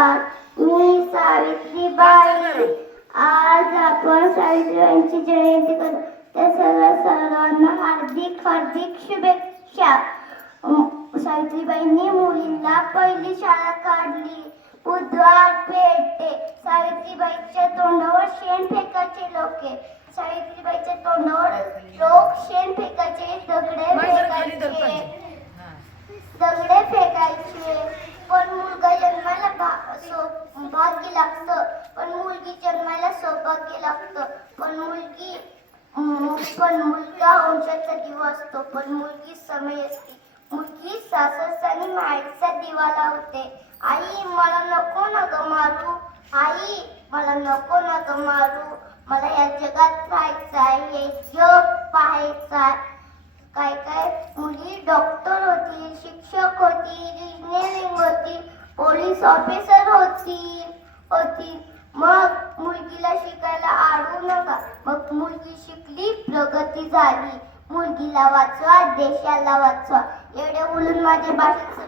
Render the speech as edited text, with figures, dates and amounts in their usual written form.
मी सावित्रीबाई. आज आपण सावित्रीबाईंची जयंती करतो. त्या सर्वांना हार्दिक हार्दिक शुभेच्छा. सावित्रीबाईंनी मुलींना पहिली शाळा काढली. बुधवार पेटे. सावित्रीबाईच्या तोंडावर शेण फेकायचे लोके. सावित्रीबाईच्या तोंडावर लोक शेण फेकायचे, दगडे फेकायचे. पण मुलगा जन्माला भाग्य लागतं, पण मुलगी जन्माला सौभाग्य लागतं. पण मुलगा वंशाचा दिवा असतो, पण मुलगी समय असते. मुलगी सासरचा आणि माहेरचा दिवा लावते. आई मला नको ना ग मारू, आई मला नको ना ग मारू. मला या जगात राहायचंय, हे जग पाहायचंय. काय काय मुली डॉक्टर होती, शिक्षक होती, इंजिनिअरिंग होती, पोलीस ऑफिसर होती. मग मुलगीला शिकायला आडू नका. मग मुलगी शिकली, प्रगती झाली. मुलगीला वाचवा, देशाला वाचवा. एवढे बोलून माझ्या भाषेत